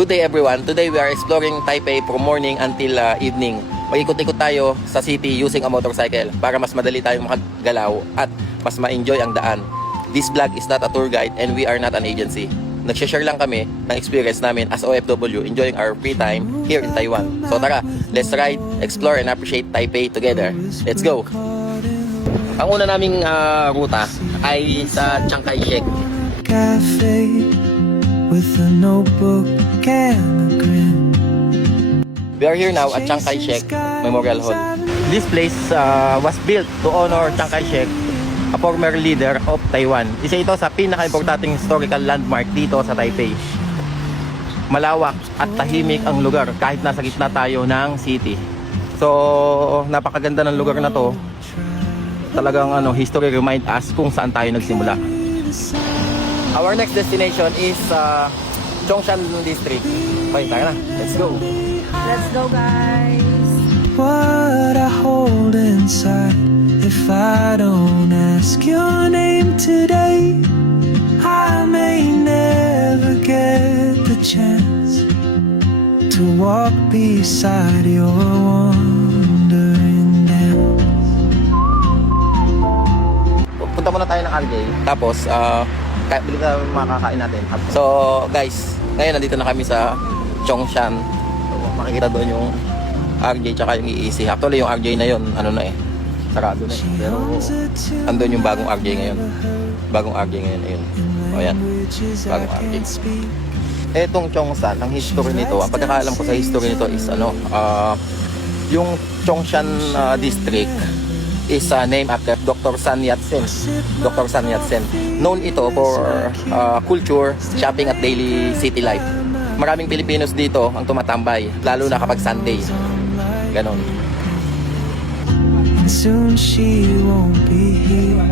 Good day everyone. Today we are exploring Taipei from morning until evening. Mag-ikot-ikot tayo sa city using a motorcycle para mas madali tayong makagalaw at mas ma-enjoy ang daan. This vlog is not a tour guide and we are not an agency. Nagsha-share lang kami ng experience namin as OFW enjoying our free time here in Taiwan. So tara, let's ride, explore and appreciate Taipei together. Let's go! Ang una naming ruta ay sa Chiang Kai-shek Cafe with a notebook and a grin. We are here now at Chiang Kai-shek Memorial Hall. This place was built to honor Chiang Kai-shek, a former leader of Taiwan. Isa ito sa pinaka-importanting historical landmark dito sa Taipei. Malawak at tahimik ang lugar kahit nasa gitna tayo ng city. So, napakaganda ng lugar na to. Talagang history remind us kung saan tayo nagsimula. Our next destination is Zhongshan District. Okay, tayo na. Let's go. Let's go, guys. What I hold inside, if I don't ask your name today, I may never get the chance to walk beside your wandering dance. Punta muna tayo ng RJ. Tapos, bili na makakain natin. So, guys, ngayon nandito na kami sa Zhongshan. So, makikita doon yung RJ tsaka yung EEC. Actually, yung RJ na yun, sarado na eh. Pero, andun yung bagong RJ ngayon. Bagong RJ ngayon, ayun. O yan, bagong RJ. Etong Zhongshan, ang history nito, ang pagkakaalam ko sa history nito is yung Zhongshan District is named after Dr. Sun Yat-sen. Dr. Sun Yat-sen. Known ito for culture, shopping at daily city life. Maraming Pilipinos dito ang tumatambay, lalo na kapag Sunday. Ganon. And soon she won't be here.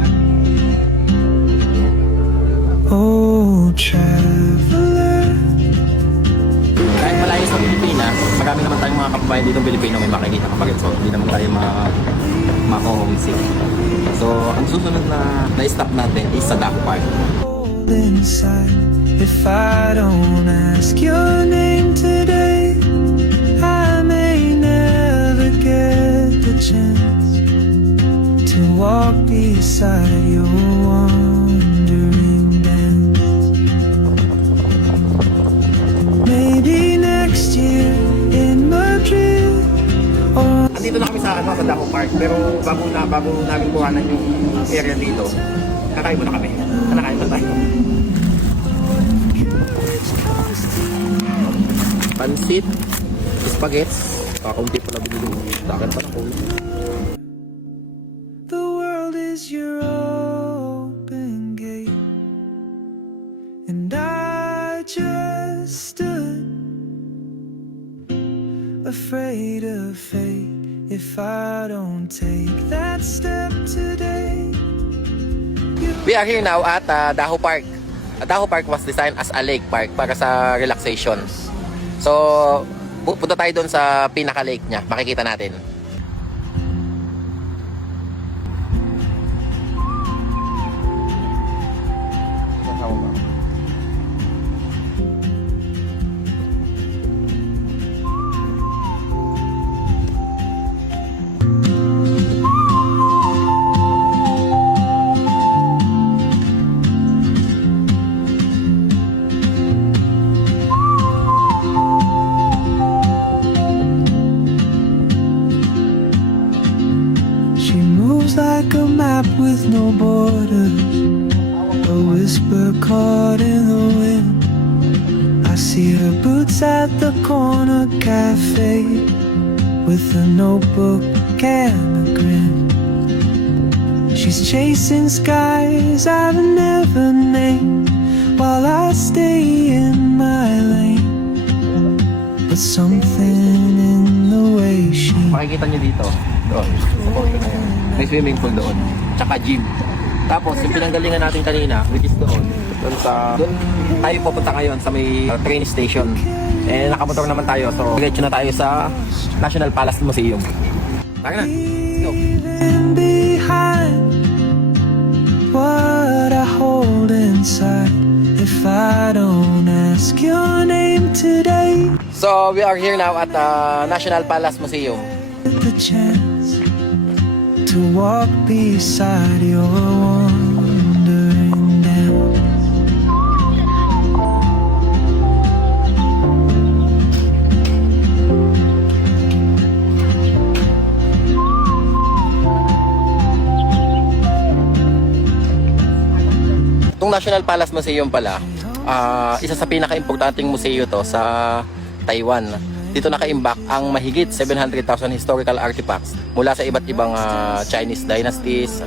Oh, traveler. Kahit malayo sa Pilipinas, marami naman tayong mga kababayan dito Pilipino may makikita ka pa rin. So, hindi naman tayo mako-homesick. So, ang susunod na stop natin is sa Dahu Park. Inside, if I don't ask your name today, I may never get the chance to walk beside your wandering dance. Maybe next year in Madrid or Andito na kami sa Dahu Park, pero bago namin kuhanan yung area dito, kakain muna kami. Nakain muna tayo. Pansit, spaghetti, kakunti pa na binili. Dagan pa na ko. the world is your open gate, and I just stood afraid of fate. If I don't take that step today, We are here now at Dahu Park. Dahu Park was designed as a lake park para sa relaxation. So, punta tayo doon sa pinaka-lake niya. Makikita natin. she moves like a map with no borders, a whisper caught in the wind. I see her boots at the corner cafe with a notebook and a grin. She's chasing skies I've never named while I stay in my lane. But something in the way she Makikita niyo dito. Doon. Sa porto na yan. May swimming pool doon. Tsaka gym. Tapos, yung pinanggalingan natin kanina, which is doon. Doon tayo pupunta ngayon sa may train station. Eh, nakamotor naman tayo. So, diretso na tayo sa National Palace Museum. Tara na. Let's go. leaving behind what I hold inside. If I don't ask your name name today. So, we are here now at National Palace Museum. The chance to walk beside your wandering down. Itong National Palace Museum pala, isa sa pinaka-importanting museo to sa Taiwan. Dito nakaimbak ang mahigit 700,000 historical artifacts mula sa iba't ibang Chinese dynasties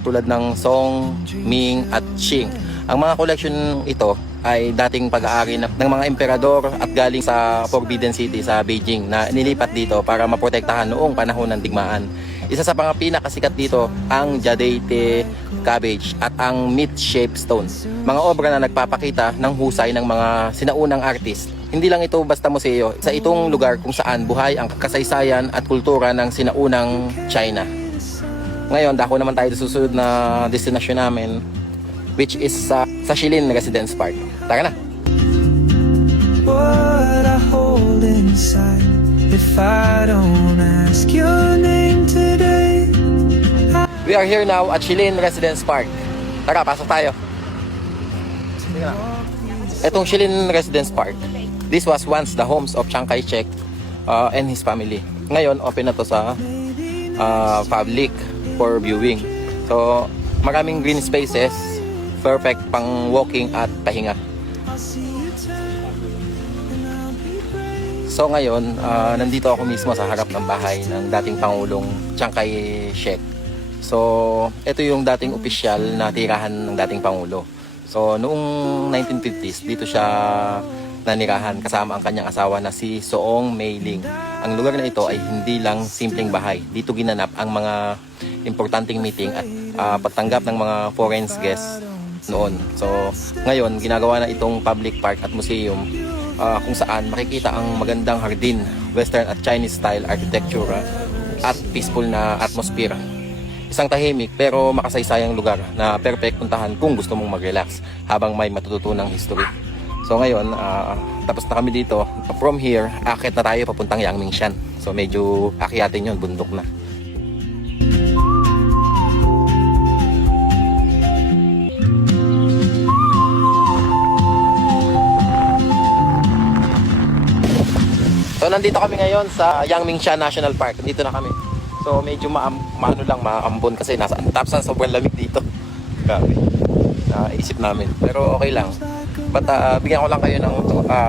tulad ng Song, Ming at Qing. Ang mga collection ito ay dating pag-aari ng mga emperador at galing sa Forbidden City sa Beijing na nilipat dito para maprotektahan noong panahon ng digmaan. Isa sa mga pinakasikat dito ang Jade Cabbage at ang Meat-shaped Stone. Mga obra na nagpapakita ng husay ng mga sinaunang artist. Hindi lang ito basta museo, sa itong lugar kung saan buhay ang kasaysayan at kultura ng sinaunang China. Ngayon, dako naman tayo sa susunod na destination namin, which is sa Shilin Residence Park. Tara na! What I hold inside, if I don't ask your name today. We are here now at Shilin Residence Park. Tara, pasok tayo. Itong Shilin Residence Park, this was once the homes of Chiang Kai-shek and his family. Ngayon, open na to sa public for viewing. So, maraming green spaces, perfect pang walking at pahinga. So ngayon, nandito ako mismo sa harap ng bahay ng dating Pangulong Chiang Kai-shek. So, ito yung dating opisyal na tirahan ng dating Pangulo. So, noong 1950s, dito siya nanirahan kasama ang kanyang asawa na si Soong Mei Ling. Ang lugar na ito ay hindi lang simpleng bahay. Dito ginanap ang mga importanteng meeting at pagtanggap ng mga foreign guests noon. So, ngayon, ginagawa na itong public park at museum kung saan makikita ang magandang hardin, Western at Chinese style architecture at peaceful na atmosphere. Isang tahimik pero makasaysayang lugar na perfect puntahan kung gusto mong mag-relax habang may matututunang history. So ngayon, tapos na kami dito. From here, akit na tayo papuntang Yangmingshan. So medyo akyatin yun, bundok na. So nandito kami ngayon sa Yangmingshan National Park. Dito na kami. So medyo maambon kasi nasa tapos sobrang lamig dito. Grabe. Naisip namin. Pero okay lang. But bigyan ko lang kayo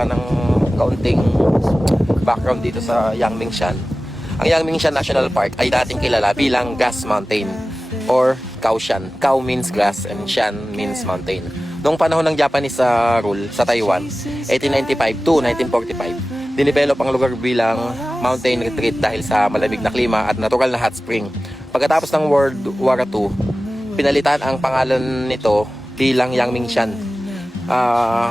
ng kaunting background dito sa Yangmingshan. Ang Yangmingshan National Park ay dating kilala bilang Gas Mountain or Kaohsian. Kao means grass and Shan means mountain. Noong panahon ng Japanese rule sa Taiwan, 1895 to 1945, dinevelop ang lugar bilang mountain retreat dahil sa malamig na klima at natural na hot spring. Pagkatapos ng World War II, pinalitan ang pangalan nito bilang Yangmingshan.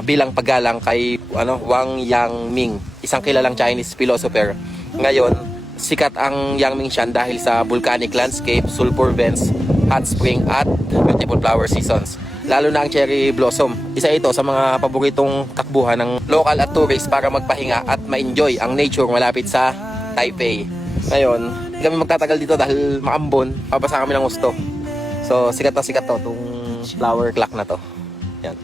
Bilang paggalang kay Wang Yangming, isang kilalang Chinese philosopher. Ngayon, sikat ang Yangmingshan dahil sa volcanic landscape, sulfur vents, hot spring at beautiful flower seasons. Lalo na ang cherry blossom. Isa ito sa mga paboritong takbuhan ng local at tourist para magpahinga at ma-enjoy ang nature malapit sa Taipei. Ngayon, hindi kami magtatagal dito dahil maambon, papasa kami ng gusto. So, sikat na sikat to, itong flower clock na to. Yan.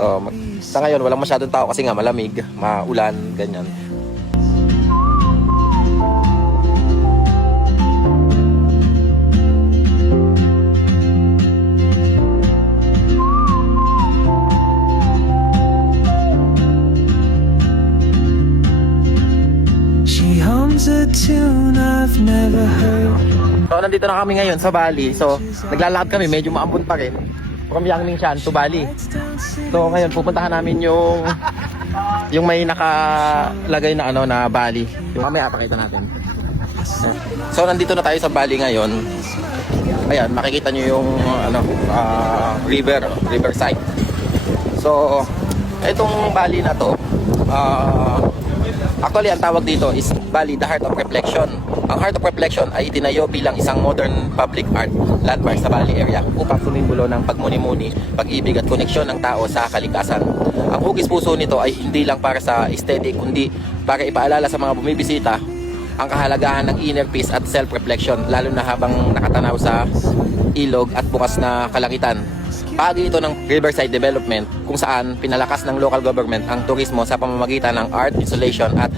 So, sa ngayon, walang masyadong tao kasi nga malamig, maulan, ganyan. She hums a tune I've never heard. So, nandito na kami ngayon sa Bali. So, naglalakad kami, medyo maambon pa rin. From Yangmingshan to Bali. So, ngayon pupuntahan namin yung may nakalagay na na Bali. Yung mamaya pakita natin. So, nandito na tayo sa Bali ngayon. Ayan, makikita nyo yung riverside. So, itong Bali na to, actually ang tawag dito is Bali, the Heart of Reflection. Ang Heart of Reflection ay itinayo bilang isang modern public art landmark sa Bali area upang sumimbolo ng pagmuni-muni, pag-ibig at koneksyon ng tao sa kalikasan. Ang hugis puso nito ay hindi lang para sa aesthetic kundi para ipaalala sa mga bumibisita ang kahalagahan ng inner peace at self-reflection lalo na habang nakatanaw sa ilog at bukas na kalangitan. Bahagi ito ng Riverside Development kung saan pinalakas ng local government ang turismo sa pamamagitan ng art installation at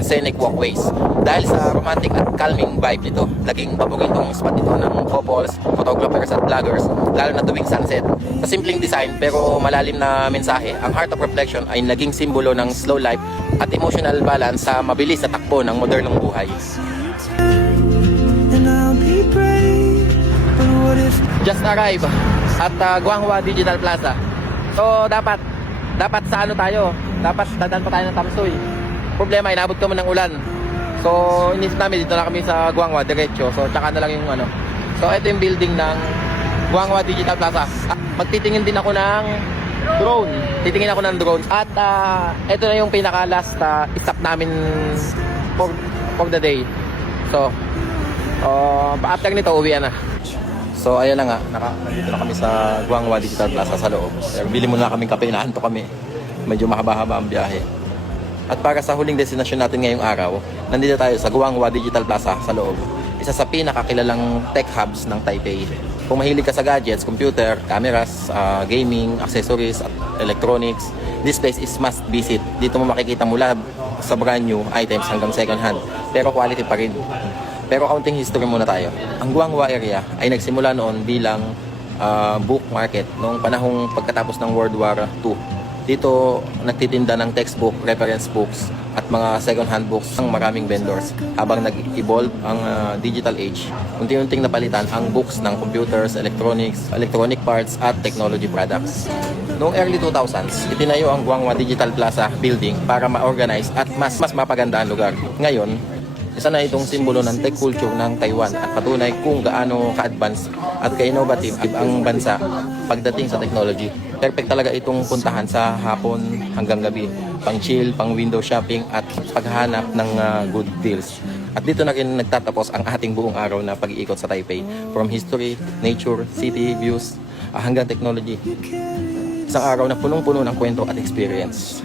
scenic walkways. Dahil sa romantic at calming vibe nito, naging paboritong spot ito ng couples, photographers at vloggers, lalo na tuwing sunset. Sa simpleng design pero malalim na mensahe, ang Heart of Reflection ay naging simbolo ng slow life at emotional balance sa mabilis na takbo ng modernong buhay. And I'll be brave. But what if Just arrived at Guanghua Digital Plaza. So dapat sa ano tayo? Dapat dadaan pa tayo ng Tamsoy. Problema, inabot kami ng ulan. So inisip namin dito na kami sa Guanghua diretso. So tsaka na lang yung ano. So ito yung building ng Guanghua Digital Plaza. Magtitingin din ako ng drone. Titingin ako ng drone. At ito na yung pinaka last stop namin for the day. So after nito uwi na. So ayan na nga, nandito na kami sa Guanghua Digital Plaza sa loob. Bili muna kaming kape, inaanto kami. Medyo mahaba-haba ang biyahe. At para sa huling destinasyon natin ngayong araw, nandito tayo sa Guanghua Digital Plaza sa loob. Isa sa pinakakilalang tech hubs ng Taipei. Kung mahilig ka sa gadgets, computer, cameras, gaming, accessories, at electronics, this place is must visit. Dito mo makikita mula sa brand new items hanggang second hand. Pero quality pa rin. Pero kaunting history muna tayo. Ang Guanghua area ay nagsimula noon bilang book market noong panahong pagkatapos ng World War II. Dito nagtitinda ng textbook, reference books at mga second-hand books ng maraming vendors. Habang nag-evolve ang digital age, unti-unting napalitan ang books ng computers, electronics, electronic parts at technology products. Noong early 2000s, itinayo ang Guanghua Digital Plaza building para ma-organize at mas mapaganda ang lugar. Ngayon, isa na itong simbolo ng tech culture ng Taiwan at patunay kung gaano ka-advance at ka-innovative ang bansa pagdating sa technology. Perfect talaga itong puntahan sa hapon hanggang gabi. Pang chill, pang window shopping at paghahanap ng good deals. At dito na rin nagtatapos ang ating buong araw na pag-iikot sa Taipei. From history, nature, city, views, hanggang technology. Isang araw na punong-puno ng kwento at experience.